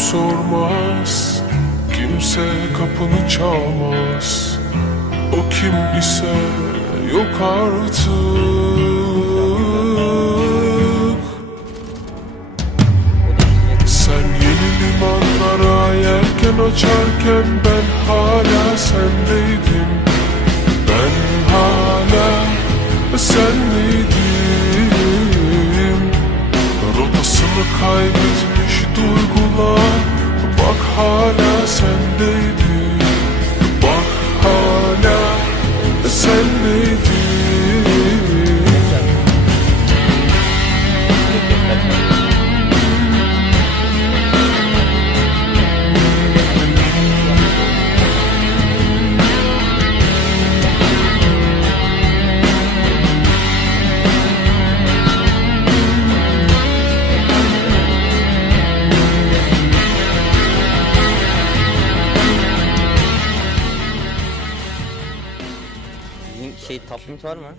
sormaz. Kimse kapını çalmaz. O kim ise yok artık. Sen yeni limanlara yelken açarken ben hala sendeydim. Ben hala sendeydim kaybetmiş duygular. Bak hala sendeydim Bak hala sendeydim şey tapmint var mı?